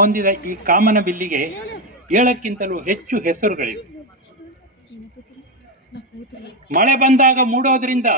ಹೊಂದಿದ ಈ ಕಾಮನ ಬಿಲ್ಲಿಗೆ ಏಳಕ್ಕಿಂತಲೂ ಹೆಚ್ಚು ಹೆಸರುಗಳಿವೆ. ಮಳೆ ಬಂದಾಗ ಮೂಡೋದ್ರಿಂದ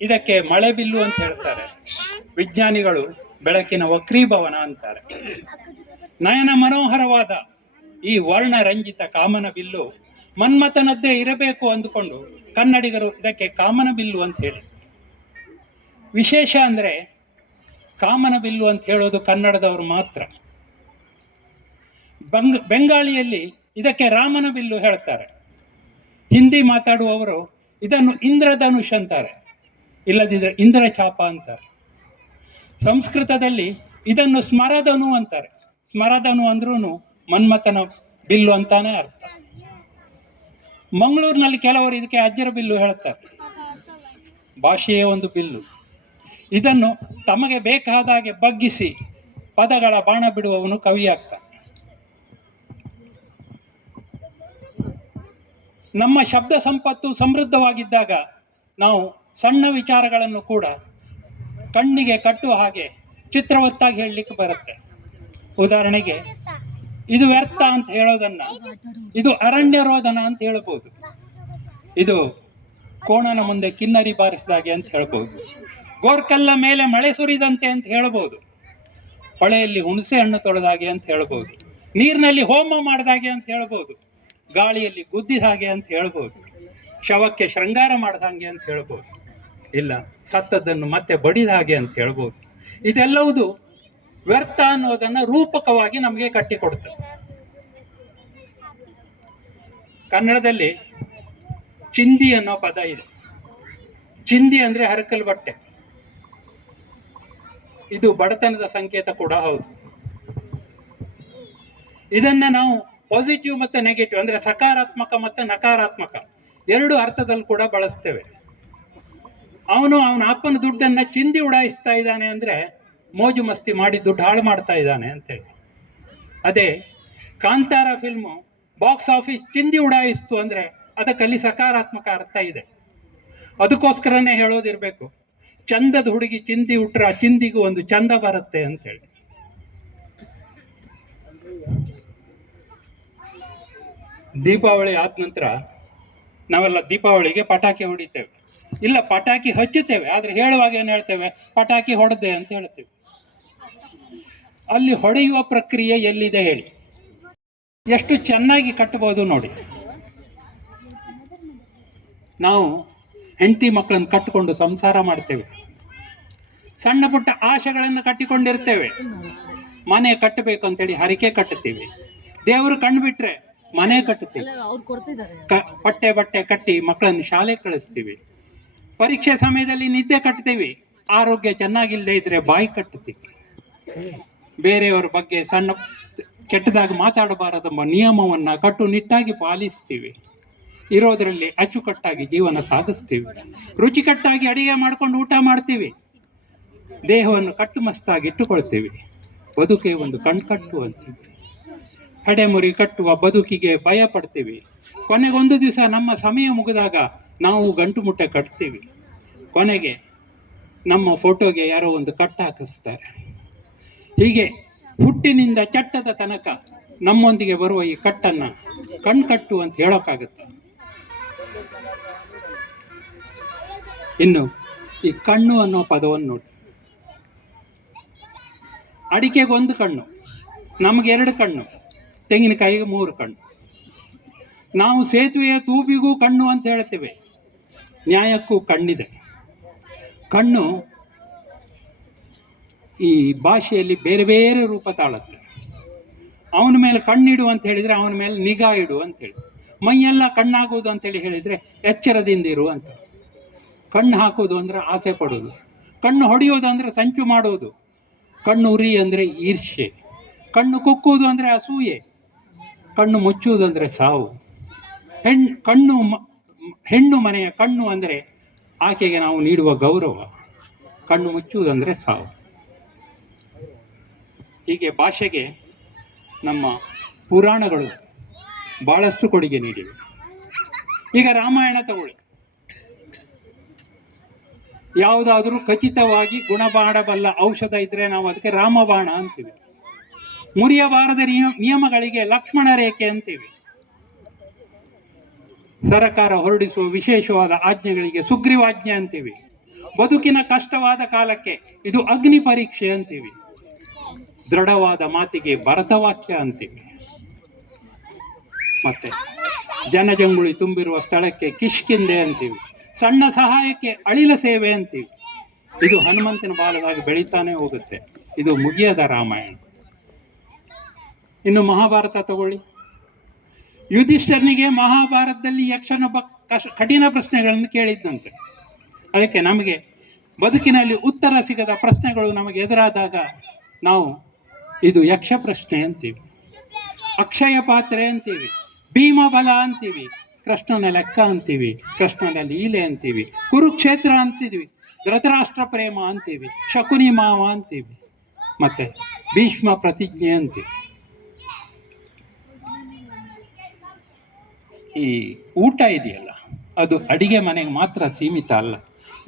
ಇದಕ್ಕೆ ಮಳೆ ಬಿಲ್ಲು ಅಂತ ಹೇಳ್ತಾರೆ. ವಿಜ್ಞಾನಿಗಳು ಬೆಳಕಿನ ವಕ್ರೀಭವನ ಅಂತಾರೆ. ನಯನ ಮನೋಹರವಾದ ಈ ವರ್ಣರಂಜಿತ ಕಾಮನ ಬಿಲ್ಲು ಮನ್ಮಥನದ್ದೇ ಇರಬೇಕು ಅಂದುಕೊಂಡು ಕನ್ನಡಿಗರು ಇದಕ್ಕೆ ಕಾಮನ ಬಿಲ್ಲು ಅಂತ ಹೇಳಿ. ವಿಶೇಷ ಅಂದರೆ ಕಾಮನ ಬಿಲ್ಲು ಅಂತ ಹೇಳೋದು ಕನ್ನಡದವರು ಮಾತ್ರ. ಬಂಗ ಬೆಂಗಾಳಿಯಲ್ಲಿ ಇದಕ್ಕೆ ರಾಮನ ಬಿಲ್ಲು ಹೇಳ್ತಾರೆ. ಹಿಂದಿ ಮಾತಾಡುವವರು ಇದನ್ನು ಇಂದ್ರಧನುಷ್ ಅಂತಾರೆ. ಇಲ್ಲದಿದ್ದರೆ ಇಂದ್ರಚಾಪ ಅಂತಾರೆ. ಸಂಸ್ಕೃತದಲ್ಲಿ ಇದನ್ನು ಸ್ಮರಧನು ಅಂತಾರೆ. ಸ್ಮರಧನು ಅಂದ್ರೂ ಮನ್ಮಥನ ಬಿಲ್ಲು ಅಂತಾನೆ ಅರ್ಥ. ಮಂಗಳೂರಿನಲ್ಲಿ ಕೆಲವರು ಇದಕ್ಕೆ ಅಜ್ಜರ ಬಿಲ್ಲು ಹೇಳ್ತಾರೆ. ಭಾಷೆಯ ಒಂದು ಬಿಲ್ಲು. ಇದನ್ನು ತಮಗೆ ಬೇಕಾದ ಹಾಗೆ ಬಗ್ಗಿಸಿ ಪದಗಳ ಬಾಣ ಬಿಡುವವನು ಕವಿಯಾಗ್ತಾನೆ. ನಮ್ಮ ಶಬ್ದ ಸಂಪತ್ತು ಸಮೃದ್ಧವಾಗಿದ್ದಾಗ ನಾವು ಸಣ್ಣ ವಿಚಾರಗಳನ್ನು ಕೂಡ ಕಣ್ಣಿಗೆ ಕಟ್ಟುವ ಹಾಗೆ ಚಿತ್ರವತ್ತಾಗಿ ಹೇಳಲಿಕ್ಕೆ ಬರುತ್ತೆ. ಉದಾಹರಣೆಗೆ, ಇದು ವ್ಯರ್ಥ ಅಂತ ಹೇಳೋದನ್ನ, ಇದು ಅರಣ್ಯ ರೋದನ ಅಂತ ಹೇಳ್ಬೋದು ಇದು ಕೋಣನ ಮುಂದೆ ಕಿನ್ನರಿ ಬಾರಿಸಿದಾಗೆ ಅಂತ ಹೇಳ್ಬೋದು ಗೋರ್ಕಲ್ಲ ಮೇಲೆ ಮಳೆ ಸುರಿದಂತೆ ಅಂತ ಹೇಳ್ಬೋದು ಹೊಳೆಯಲ್ಲಿ ಹುಣಸೆ ಹಣ್ಣು ತೊಳೆದಾಗೆ ಅಂತ ಹೇಳ್ಬೋದು ನೀರಿನಲ್ಲಿ ಹೋಮ ಮಾಡಿದಾಗೆ ಅಂತ ಹೇಳ್ಬೋದು ಗಾಳಿಯಲ್ಲಿ ಗುದ್ದಿದ ಹಾಗೆ ಅಂತ ಹೇಳ್ಬೋದು. ಶವಕ್ಕೆ ಶೃಂಗಾರ ಮಾಡಿದ ಹಾಗೆ ಅಂತ ಹೇಳ್ಬೋದು. ಇಲ್ಲ, ಸತ್ತದ್ದನ್ನು ಮತ್ತೆ ಬಡಿದ ಹಾಗೆ ಅಂತ ಹೇಳ್ಬೋದು. ಇದೆಲ್ಲವುದು ವ್ಯರ್ಥ ಅನ್ನೋದನ್ನ ರೂಪಕವಾಗಿ ನಮಗೆ ಕಟ್ಟಿಕೊಡುತ್ತೆ. ಕನ್ನಡದಲ್ಲಿ ಚಿಂದಿ ಅನ್ನೋ ಪದ ಇದೆ. ಚಿಂದಿ ಅಂದ್ರೆ ಹರಕಲ್ ಬಟ್ಟೆ. ಇದು ಬಡತನದ ಸಂಕೇತ ಕೂಡ ಹೌದು. ಇದನ್ನ ನಾವು ಪಾಸಿಟಿವ್ ಮತ್ತು ನೆಗೆಟಿವ್ ಅಂದರೆ ಸಕಾರಾತ್ಮಕ ಮತ್ತು ನಕಾರಾತ್ಮಕ. ಎರಡು ಅರ್ಥದಲ್ಲಿ ಕೂಡ ಬಳಸ್ತೇವೆ. ಅವನು ಅವನ ಅಪ್ಪನ ದುಡ್ಡನ್ನು ಚಿಂದಿ ಉಡಾಯಿಸ್ತಾ ಇದ್ದಾನೆ ಅಂದರೆ ಮೋಜು ಮಸ್ತಿ ಮಾಡಿ ದುಡ್ಡು ಹಾಳು ಮಾಡ್ತಾ ಇದ್ದಾನೆ ಅಂತೇಳಿ. ಅದೇ ಕಾಂತಾರ ಫಿಲ್ಮು ಬಾಕ್ಸ್ ಆಫೀಸ್ ಚಿಂದಿ ಉಡಾಯಿಸ್ತು ಅಂದರೆ ಅದಕ್ಕಲ್ಲಿ ಸಕಾರಾತ್ಮಕ ಅರ್ಥ ಇದೆ. ಅದಕ್ಕೋಸ್ಕರನೇ ಹೇಳೋದಿರಬೇಕು, ಚಂದದ ಹುಡುಗಿ ಚಿಂದಿ ಉಟ್ರೆ ಆ ಚಿಂದಿಗೂ ಒಂದು ಚಂದ ಬರುತ್ತೆ ಅಂತೇಳಿ. ದೀಪಾವಳಿ ಆದ ನಂತರ ನಾವೆಲ್ಲ ದೀಪಾವಳಿಗೆ ಪಟಾಕಿ ಹೊಡಿತೇವೆ. ಇಲ್ಲ, ಪಟಾಕಿ ಹಚ್ಚುತ್ತೇವೆ, ಆದರೆ ಹೇಳುವಾಗ ಏನು ಹೇಳ್ತೇವೆ? ಪಟಾಕಿ ಹೊಡೆದೆ ಅಂತ ಹೇಳ್ತೇವೆ. ಅಲ್ಲಿ ಹೊಡೆಯುವ ಪ್ರಕ್ರಿಯೆ ಎಲ್ಲಿದೆ ಹೇಳಿ. ಎಷ್ಟು ಚೆನ್ನಾಗಿ ಕಟ್ಟಬಹುದು ನೋಡಿ. ನಾವು ಹೆಂಡತಿ ಮಕ್ಕಳನ್ನು ಕಟ್ಟಿಕೊಂಡು ಸಂಸಾರ ಮಾಡ್ತೇವೆ. ಸಣ್ಣ ಪುಟ್ಟ ಆಶೆಗಳನ್ನು ಕಟ್ಟಿಕೊಂಡಿರ್ತೇವೆ. ಮನೆ ಕಟ್ಟಬೇಕು ಅಂತೇಳಿ ಹರಿಕೆ ಕಟ್ಟುತ್ತೀವಿ. ದೇವರು ಕಂಡುಬಿಟ್ರೆ ಮನೆ ಕಟ್ಟುತ್ತೇವೆ. ಬಟ್ಟೆ ಪಟ್ಟೆ ಬಟ್ಟೆ ಕಟ್ಟಿ ಮಕ್ಕಳನ್ನು ಶಾಲೆ ಕಳಿಸ್ತೀವಿ. ಪರೀಕ್ಷೆ ಸಮಯದಲ್ಲಿ ನಿದ್ದೆ ಕಟ್ತೀವಿ. ಆರೋಗ್ಯ ಚೆನ್ನಾಗಿಲ್ಲದೆ ಇದ್ರೆ ಬಾಯಿ ಕಟ್ಟುತ್ತೀವಿ ಬೇರೆಯವರ ಬಗ್ಗೆ ಸಣ್ಣ ಕೆಟ್ಟದಾಗಿ ಮಾತಾಡಬಾರದೆಂಬ ನಿಯಮವನ್ನು ಕಟ್ಟುನಿಟ್ಟಾಗಿ ಪಾಲಿಸ್ತೀವಿ. ಇರೋದರಲ್ಲಿ ಅಚ್ಚುಕಟ್ಟಾಗಿ ಜೀವನ ಸಾಗಿಸ್ತೀವಿ. ರುಚಿಕಟ್ಟಾಗಿ ಅಡಿಗೆ ಮಾಡ್ಕೊಂಡು ಊಟ ಮಾಡ್ತೀವಿ. ದೇಹವನ್ನು ಕಟ್ಟುಮಸ್ತಾಗಿ ಇಟ್ಟುಕೊಳ್ತೀವಿ. ಬದುಕೆ ಒಂದು ಕಣ್ಕಟ್ಟು ಅಂತೀವಿ. ಹಡೆಮುರಿ ಕಟ್ಟುವ ಬದುಕಿಗೆ ಭಯ ಪಡ್ತೀವಿ ಕೊನೆಗೊಂದು ದಿವಸ ನಮ್ಮ ಸಮಯ ಮುಗಿದಾಗ ನಾವು ಗಂಟು ಮುಟ್ಟೆ ಕಟ್ತೀವಿ. ಕೊನೆಗೆ ನಮ್ಮ ಫೋಟೋಗೆ ಯಾರೋ ಒಂದು ಕಟ್ಟು ಹಾಕಿಸ್ತಾರೆ. ಹೀಗೆ ಹುಟ್ಟಿನಿಂದ ಚಟ್ಟದ ತನಕ ನಮ್ಮೊಂದಿಗೆ ಬರುವ ಈ ಕಟ್ಟನ್ನು ಕಣ್ ಕಟ್ಟು ಅಂತ ಹೇಳೋಕ್ಕಾಗುತ್ತೆ? ಇನ್ನು ಈ ಕಣ್ಣು ಅನ್ನೋ ಪದವನ್ನು ನೋಡಿ. ಅಡಿಕೆಗೊಂದು ಕಣ್ಣು ನಮಗೆ ಎರಡು ಕಣ್ಣು. ತೆಂಗಿನಕಾಯಿಗೆ ಮೂರು ಕಣ್ಣು. ನಾವು ಸೇತುವೆಯ ತೂಬಿಗೂ ಕಣ್ಣು ಅಂತ ಹೇಳ್ತೇವೆ. ನ್ಯಾಯಕ್ಕೂ ಕಣ್ಣಿದೆ. ಕಣ್ಣು ಈ ಭಾಷೆಯಲ್ಲಿ ಬೇರೆ ಬೇರೆ ರೂಪ ತಾಳುತ್ತೆ. ಅವನ ಮೇಲೆ ಕಣ್ಣಿಡು ಅಂತ ಹೇಳಿದರೆ ಅವನ ಮೇಲೆ ನಿಗಾ ಇಡು ಅಂತೇಳಿ ಮೈಯೆಲ್ಲ ಕಣ್ಣಾಗೋದು ಅಂತೇಳಿ ಹೇಳಿದರೆ ಎಚ್ಚರದಿಂದ ಇರು ಅಂತ. ಕಣ್ಣು ಹಾಕೋದು ಅಂದರೆ ಆಸೆ ಪಡೋದು ಕಣ್ಣು ಹೊಡೆಯೋದು ಅಂದರೆ ಸಂಚು ಮಾಡೋದು ಕಣ್ಣು ಉರಿ ಅಂದರೆ ಈರ್ಷೆ ಕಣ್ಣು ಕುಕ್ಕುವುದು ಅಂದರೆ ಅಸೂಯೆ. ಕಣ್ಣು ಮುಚ್ಚುವುದಂದರೆ ಸಾವು. ಹೆಣ್ಣು ಕಣ್ಣು ಹೆಣ್ಣು ಮನೆಯ ಕಣ್ಣು ಅಂದರೆ ಆಕೆಗೆ ನಾವು ನೀಡುವ ಗೌರವ. ಕಣ್ಣು ಮುಚ್ಚುವುದಂದರೆ ಸಾವು. ಹೀಗೆ ಭಾಷೆಗೆ ನಮ್ಮ ಪುರಾಣಗಳು ಬಹಳಷ್ಟು ಕೊಡುಗೆ ನೀಡಿವೆ. ಈಗ ರಾಮಾಯಣ ತಗೊಳ್ಳಿ. ಯಾವುದಾದರೂ ಖಚಿತವಾಗಿ ಗುಣಬಾಡಬಲ್ಲ ಔಷಧ ಇದ್ರೆ ನಾವು ಅದಕ್ಕೆ ರಾಮಬಾಣ ಅಂತೀವಿ. ಮುರಿಯಬಾರದ ನಿಯ- ನಿಯಮಗಳಿಗೆ ಲಕ್ಷ್ಮಣ ರೇಖೆ ಅಂತೀವಿ. ಸರಕಾರ ಹೊರಡಿಸುವ ವಿಶೇಷವಾದ ಆಜ್ಞೆಗಳಿಗೆ ಸುಗ್ರೀವಾಜ್ಞೆ ಅಂತೀವಿ. ಬದುಕಿನ ಕಷ್ಟವಾದ ಕಾಲಕ್ಕೆ ಇದು ಅಗ್ನಿ ಪರೀಕ್ಷೆ ಅಂತೀವಿ. ದೃಢವಾದ ಮಾತಿಗೆ ಭರತವಾಕ್ಯ ಅಂತೀವಿ. ಮತ್ತೆ ಜನಜಂಗುಳಿ ತುಂಬಿರುವ ಸ್ಥಳಕ್ಕೆ ಕಿಷ್ಕಿಂದೆ ಅಂತೀವಿ. ಸಣ್ಣ ಸಹಾಯಕ್ಕೆ ಅಳಿಲ ಸೇವೆ ಅಂತೀವಿ. ಇದು ಹನುಮಂತನ ಬಾಲವಾಗಿ ಬೆಳೀತಾನೆ ಹೋಗುತ್ತೆ. ಇದು ಮುಗಿಯದ ರಾಮಾಯಣ. ಇನ್ನು ಮಹಾಭಾರತ ತಗೊಳ್ಳಿ. ಯುಧಿಷ್ಠರನಿಗೆ ಮಹಾಭಾರತದಲ್ಲಿ ಯಕ್ಷನ ಬ ಕಶ- ಕಠಿಣ ಪ್ರಶ್ನೆಗಳನ್ನು ಕೇಳಿದ್ದಂತೆ ಅದಕ್ಕೆ ನಮಗೆ ಬದುಕಿನಲ್ಲಿ ಉತ್ತರ ಸಿಗದ ಪ್ರಶ್ನೆಗಳು ನಮಗೆ ಎದುರಾದಾಗ ನಾವು ಇದು ಯಕ್ಷ ಪ್ರಶ್ನೆ ಅಂತೀವಿ. ಅಕ್ಷಯ ಪಾತ್ರೆ ಅಂತೀವಿ. ಭೀಮ ಬಲ ಅಂತೀವಿ. ಕೃಷ್ಣನ ಲೆಕ್ಕ ಅಂತೀವಿ. ಕೃಷ್ಣನ ಲೀಲೆ ಅಂತೀವಿ. ಕುರುಕ್ಷೇತ್ರ ಅಂತಿದ್ವಿ ಧೃತರಾಷ್ಟ್ರ ಪ್ರೇಮ ಅಂತೀವಿ. ಶಕುನಿ ಮಾವ ಅಂತೀವಿ. ಮತ್ತೆ ಭೀಷ್ಮ ಪ್ರತಿಜ್ಞೆ ಅಂತೀವಿ. ಈ ಊಟ ಇದೆಯಲ್ಲ, ಅದು ಅಡಿಗೆ ಮನೆಗೆ ಮಾತ್ರ ಸೀಮಿತ ಅಲ್ಲ.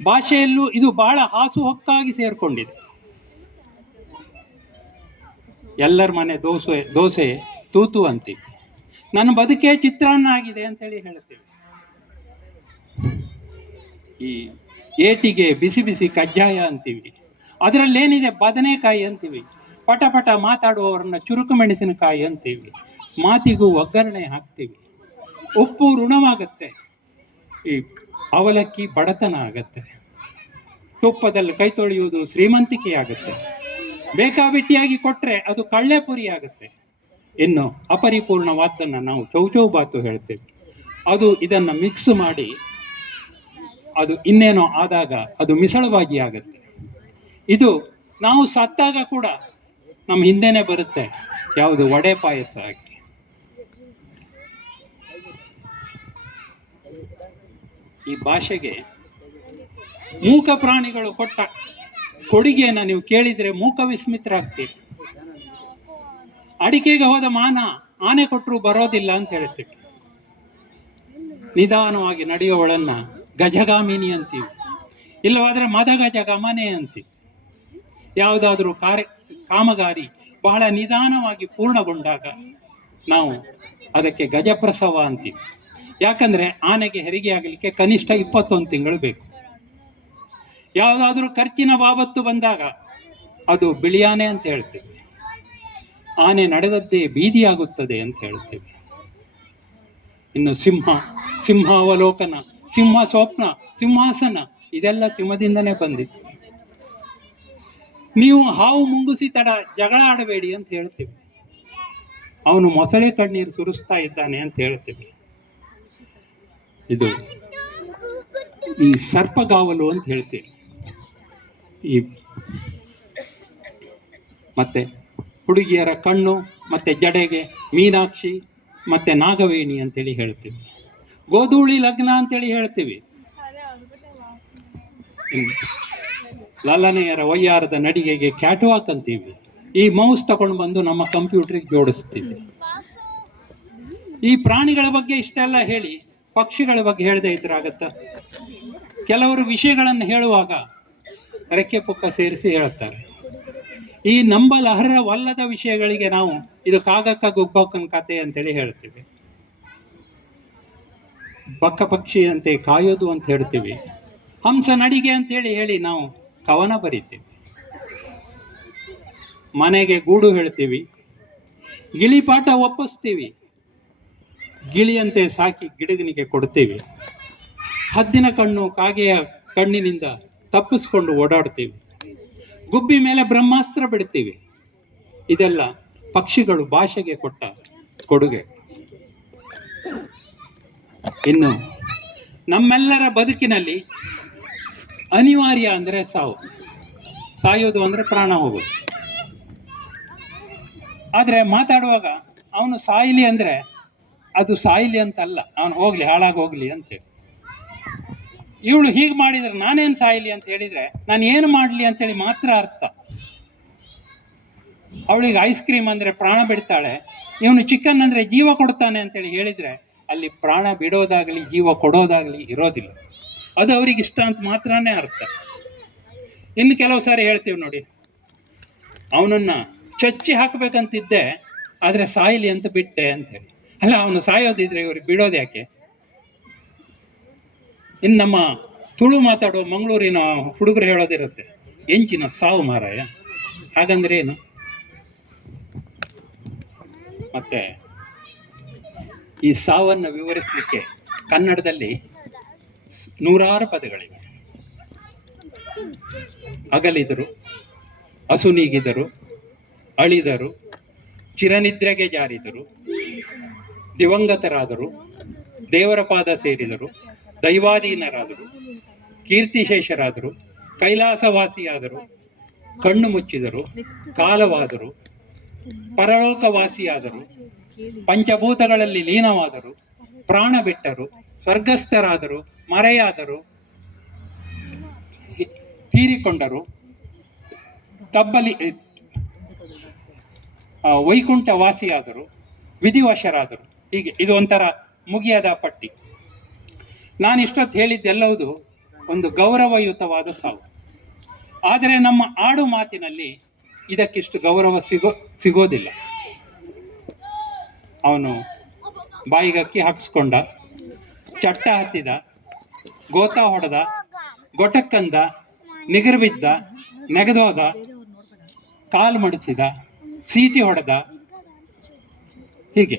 ಭಾಷೆಯಲ್ಲೂ ಇದು ಬಹಳ ಹಾಸುಹೊಕ್ಕಾಗಿ ಸೇರ್ಕೊಂಡಿದೆ. ಎಲ್ಲರ ಮನೆ ದೋಸೆ ದೋಸೆ ತೂತು ಅಂತೀವಿ ನನ್ನ ಬದುಕೇ ಚಿತ್ರಾನ್ನ ಆಗಿದೆ ಅಂತೇಳಿ ಹೇಳ್ತೇವೆ ಈ ಏಟಿಗೆ ಬಿಸಿ ಬಿಸಿ ಕಜ್ಜಾಯ ಅಂತೀವಿ. ಅದರಲ್ಲೇನಿದೆ? ಬದನೆಕಾಯಿ ಅಂತೀವಿ. ಪಟ ಪಟ ಮಾತಾಡುವವರನ್ನ ಚುರುಕು ಮೆಣಸಿನಕಾಯಿ ಅಂತೀವಿ. ಮಾತಿಗೂ ಒಗ್ಗರಣೆ ಹಾಕ್ತೀವಿ. ಉಪ್ಪು ಋಣವಾಗತ್ತೆ. ಈ ಅವಲಕ್ಕಿ ಬಡತನ ಆಗತ್ತೆ ತುಪ್ಪದಲ್ಲಿ ಕೈ ತೊಳೆಯುವುದು ಶ್ರೀಮಂತಿಕೆ ಆಗುತ್ತೆ ಬೇಕಾಬಿಟ್ಟಿಯಾಗಿ ಕೊಟ್ಟರೆ ಅದು ಕಳ್ಳೆಪುರಿ ಆಗುತ್ತೆ ಇನ್ನು ಅಪರಿಪೂರ್ಣವಾದ್ದನ್ನು ನಾವು ಚೌಚೌ ಬಾತು ಹೇಳ್ತೇವೆ. ಅದು ಇದನ್ನು ಮಿಕ್ಸ್ ಮಾಡಿ ಅದು ಇನ್ನೇನೋ ಆದಾಗ ಅದು ಮಿಸಳವಾಗಿ ಆಗುತ್ತೆ. ಇದು ನಾವು ಸತ್ತಾಗ ಕೂಡ ನಮ್ಮ ಹಿಂದೆನೆ ಬರುತ್ತೆ. ಯಾವುದು ವಡೆ ಪಾಯಸ ಆಗಿ ಈ ಭಾಷೆಗೆ ಮೂಕ ಪ್ರಾಣಿಗಳು ಕೊಟ್ಟ ಕೊಡುಗೆಯನ್ನು ನೀವು ಕೇಳಿದರೆ ಮೂಕ ವಿಸ್ಮಿತರಾಗ್ತೀರಿ. ಅಡಿಕೆಗೆ ಹೋದ ಮಾನ ಆನೆ ಕೊಟ್ಟರು ಬರೋದಿಲ್ಲ ಅಂತ ಹೇಳ್ತೀವಿ ನಿಧಾನವಾಗಿ ನಡೆಯುವವಳನ್ನ ಗಜಗಾಮಿನಿ ಅಂತೀವಿ. ಇಲ್ಲವಾದ್ರೆ ಮದಗಜ ಗಮನೆ ಅಂತೀವಿ. ಯಾವುದಾದ್ರೂ ಕಾರ್ಯ ಕಾಮಗಾರಿ ಬಹಳ ನಿಧಾನವಾಗಿ ಪೂರ್ಣಗೊಂಡಾಗ ನಾವು ಅದಕ್ಕೆ ಗಜಪ್ರಸವ ಅಂತೀವಿ. ಯಾಕಂದ್ರೆ ಆನೆಗೆ ಹೆರಿಗೆ ಆಗಲಿಕ್ಕೆ ಕನಿಷ್ಠ ಇಪ್ಪತ್ತೊಂದು ತಿಂಗಳು ಬೇಕು. ಯಾವುದಾದ್ರೂ ಖರ್ಚಿನ ಬಾಬತ್ತು ಬಂದಾಗ ಅದು ಬಿಳಿಯಾನೆ ಅಂತ ಹೇಳ್ತೇವೆ. ಆನೆ ನಡೆದದ್ದೇ ಬೀದಿಯಾಗುತ್ತದೆ ಅಂತ ಹೇಳ್ತೇವೆ. ಇನ್ನು ಸಿಂಹ, ಸಿಂಹಾವಲೋಕನ ಸಿಂಹ ಸ್ವಪ್ನ ಸಿಂಹಾಸನ, ಇದೆಲ್ಲ ಸಿಂಹದಿಂದನೇ ಬಂದಿತ್ತು. ನೀವು ಹಾವು ಮುಂಗುಸಿ ತಡ, ಜಗಳ ಆಡಬೇಡಿ ಅಂತ ಹೇಳ್ತೀವಿ. ಅವನು ಮೊಸಳೆ ಕಣ್ಣೀರು ಸುರಿಸ್ತಾ ಇದ್ದಾನೆ ಅಂತ ಹೇಳ್ತೀವಿ. ಇದು ಈ ಸರ್ಪಗಾವಲು ಅಂತ ಹೇಳ್ತೀವಿ. ಈ ಮತ್ತೆ ಹುಡುಗಿಯರ ಕಣ್ಣು, ಮತ್ತೆ ಜಡೆಗೆ ಮೀನಾಕ್ಷಿ, ಮತ್ತೆ ನಾಗವೇಣಿ ಅಂತೇಳಿ ಹೇಳ್ತೀವಿ. ಗೋಧೂಳಿ ಲಗ್ನ ಅಂತೇಳಿ ಹೇಳ್ತೀವಿ. ಲಲನೆಯರ ವಯ್ಯಾರದ ನಡಿಗೆಗೆ ಕ್ಯಾಟ್ವಾಕ್ ಅಂತೀವಿ ಈ ಮೌಸ್ ತಗೊಂಡು ಬಂದು ನಮ್ಮ ಕಂಪ್ಯೂಟರ್ಗೆ ಜೋಡಿಸ್ತೀವಿ. ಈ ಪ್ರಾಣಿಗಳ ಬಗ್ಗೆ ಇಷ್ಟೆಲ್ಲ ಹೇಳಿ. ಪಕ್ಷಿಗಳ ಬಗ್ಗೆ ಹೇಳದೇ ಇದ್ರಾಗತ್ತ. ಕೆಲವರು ವಿಷಯಗಳನ್ನು ಹೇಳುವಾಗ ರೆಕ್ಕೆ ಪುಕ್ಕ ಸೇರಿಸಿ ಹೇಳುತ್ತಾರೆ. ಈ ನಂಬಲ್ ಅರ್ಹವಲ್ಲದ ವಿಷಯಗಳಿಗೆ ನಾವು ಇದು ಕಾಗಕ್ಕ ಗುಬ್ಬಕ್ಕನ ಕತೆ ಅಂತೇಳಿ ಹೇಳ್ತೀವಿ. ಬಕ್ಕ ಪಕ್ಷಿ ಅಂತೆ ಕಾಯೋದು ಅಂತ ಹೇಳ್ತೀವಿ. ಹಂಸ ನಡಿಗೆ ಅಂತೇಳಿ ಹೇಳಿ ನಾವು ಕವನ ಬರಿತೀವಿ. ಮನೆಗೆ ಗೂಡು ಹೇಳ್ತೀವಿ. ಗಿಳಿಪಾಠ ಒಪ್ಪಿಸ್ತೀವಿ. ಗಿಳಿಯಂತೆ ಸಾಕಿ ಗಿಡಗನಿಗೆ ಕೊಡ್ತೀವಿ. ಹದ್ದಿನ ಕಣ್ಣು ಕಾಗೆಯ ಕಣ್ಣಿನಿಂದ ತಪ್ಪಿಸ್ಕೊಂಡು ಓಡಾಡ್ತೀವಿ. ಗುಬ್ಬಿ ಮೇಲೆ ಬ್ರಹ್ಮಾಸ್ತ್ರ ಬಿಡ್ತೀವಿ. ಇದೆಲ್ಲ ಪಕ್ಷಿಗಳು ಭಾಷೆಗೆ ಕೊಟ್ಟ ಕೊಡುಗೆ. ಇನ್ನು ನಮ್ಮೆಲ್ಲರ ಬದುಕಿನಲ್ಲಿ ಅನಿವಾರ್ಯ ಅಂದರೆ ಸಾವು. ಸಾಯೋದು ಅಂದರೆ ಪ್ರಾಣ ಹೋಗೋದು ಆದರೆ ಮಾತಾಡುವಾಗ ಅವನು ಸಾಯಲಿ ಅಂದರೆ ಅದು ಸಾಯಿಲಿ ಅಂತಲ್ಲ. ಅವನು ಹೋಗ್ಲಿ, ಹಾಳಾಗಿ ಹೋಗ್ಲಿ ಅಂತೇಳಿ ಇವಳು ಹೀಗೆ ಮಾಡಿದ್ರೆ ನಾನೇನು ಸಾಯಿಲಿ ಅಂತ ಹೇಳಿದ್ರೆ, ನಾನು ಏನು ಮಾಡಲಿ ಅಂತೇಳಿ ಮಾತ್ರ ಅರ್ಥ. ಅವಳಿಗೆ ಐಸ್ ಕ್ರೀಮ್ ಅಂದರೆ ಪ್ರಾಣ ಬಿಡ್ತಾಳೆ. ಇವನು ಚಿಕನ್ ಅಂದರೆ ಜೀವ ಕೊಡ್ತಾನೆ ಅಂತೇಳಿ ಹೇಳಿದರೆ, ಅಲ್ಲಿ ಪ್ರಾಣ ಬಿಡೋದಾಗಲಿ, ಜೀವ ಕೊಡೋದಾಗಲಿ ಇರೋದಿಲ್ಲ. ಅದು ಅವ್ರಿಗೆ ಇಷ್ಟ ಅಂತ ಮಾತ್ರನೇ ಅರ್ಥ. ಇನ್ನು ಕೆಲವು ಸಾರಿ ಹೇಳ್ತೀವಿ ನೋಡಿ. ಅವನನ್ನು ಚಚ್ಚಿ ಹಾಕಬೇಕಂತಿದ್ದೆ, ಆದರೆ ಸಾಯಿಲಿ ಅಂತ ಬಿಟ್ಟೆ ಅಂತ ಹೇಳಿ ಅಲ್ಲ, ಅವನು ಸಾಯೋದಿದ್ರೆ ಇವ್ರಿಗೆ ಬಿಡೋದು ಯಾಕೆ? ಇನ್ನು ನಮ್ಮ ತುಳು ಮಾತಾಡೋ ಮಂಗಳೂರಿನ ಹುಡುಗರು ಹೇಳೋದಿರುತ್ತೆ, ಎಂಚಿನ ಸಾವು ಮಾರಾಯ, ಹಾಗಂದ್ರೆ ಏನು? ಮತ್ತೆ, ಈ ಸಾವನ್ನು ವಿವರಿಸಲಿಕ್ಕೆ ಕನ್ನಡದಲ್ಲಿ ನೂರಾರು ಪದಗಳಿವೆ. ಅಗಲಿದರು, ಅಸುನೀಗಿದರು, ಅಳಿದರು, ಚಿರನಿದ್ರೆಗೆ ಜಾರಿದರು ದಿವಂಗತರಾದರು, ದೇವರ ಪಾದ ಸೇರಿದರು, ದೈವಾಧೀನರಾದರು, ಕೀರ್ತಿಶೇಷರಾದರು, ಕೈಲಾಸವಾಸಿಯಾದರು, ಕಣ್ಣು ಮುಚ್ಚಿದರು, ಕಾಲವಾದರು, ಪರಲೋಕವಾಸಿಯಾದರು, ಪಂಚಭೂತಗಳಲ್ಲಿ ಲೀನವಾದರು, ಪ್ರಾಣ ಬಿಟ್ಟರು, ಸ್ವರ್ಗಸ್ಥರಾದರು, ಮರೆಯಾದರು, ತೀರಿಕೊಂಡರು, ತಬ್ಬಲಿ ವೈಕುಂಠವಾಸಿಯಾದರು ವೈಕುಂಠ ವಾಸಿಯಾದರು ವಿಧಿವಶರಾದರು. ಹೀಗೆ ಇದು ಒಂಥರ ಮುಗಿಯದ ಪಟ್ಟಿ. ನಾನು ಇಷ್ಟೊತ್ತು ಹೇಳಿದ್ದೆಲ್ಲವುದು ಒಂದು ಗೌರವಯುತವಾದ ಸಾವು. ಆದರೆ ನಮ್ಮ ಆಡು ಮಾತಿನಲ್ಲಿ ಇದಕ್ಕಿಷ್ಟು ಗೌರವ ಸಿಗೋ, ಸಿಗೋದಿಲ್ಲ. ಅವನು ಬಾಯಿಗಕ್ಕಿ ಹಾಕಿಸ್ಕೊಂಡ, ಚಟ್ಟ ಹತ್ತಿದ, ಗೋತ ಹೊಡೆದ ಗೊಟಕ್ಕಂದ ನಿಗರು ಬಿದ್ದ, ನೆಗೆದೋದ, ಕಾಲು ಮಡಿಸಿದ ಸೀಟಿ ಹೊಡೆದ, ಹೀಗೆ.